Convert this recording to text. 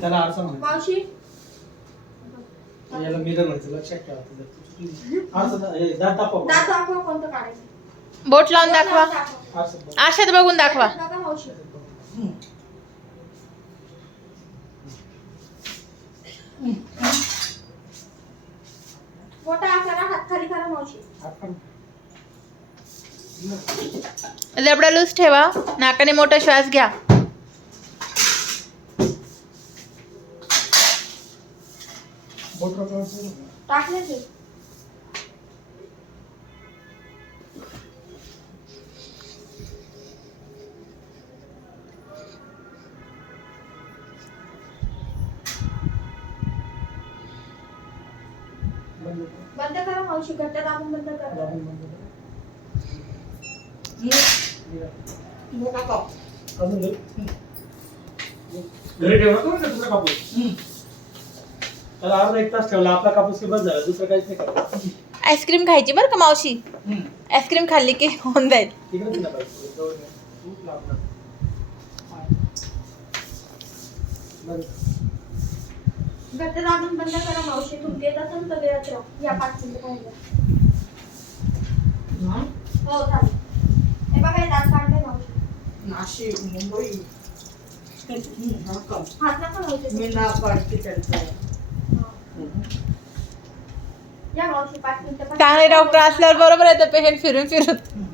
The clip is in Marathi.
त्याला आरसा म्हणतात मावशी याला मिरर म्हणायचं, लक्षात ठेवा. आरसा दात दाखव. दात दाखव कोणतं काढायचं. बोट लावून दाखवा. आरसा आशात बघून दाखवा. दाखवा मावशी. मोठा आकारा हात खाली करा मावशी. आपण जबडा लूज ठेवा. नाकाने मोठा श्वास घ्या. बोट रकायचं. टाकले ते. बंद करा मावशी. घट्ट दाबून बंद करा. घरी ठेवणार तो ना दुसरा कापूस. त्याला अर्धा एक तास ठेवला आपला कापूस की बस झाला, दुसरं काहीच नाही करायचं. आईस्क्रीम खायची बरं का मावशी. आईस्क्रीम खाल्ली की होऊन जाईल. तिकडे दिला पाहिजे जवळ नाही. खूप लांब लागतं. घट्ट दाबून बंद करा मावशी. तुमचे येत असेल तर वेळात राहा. या 5 मिनिटं पाहिजे. हो चालेल. हे बघा हे दात काढले मावशी. नाशिक मुंबई हात नका लावते. मी ना काढते त्यांचं. या मावशी 5 मिनिटं. चांगले डॉक्टर असल्यावर बरोबर येतं पेशंट फिरून फिरून.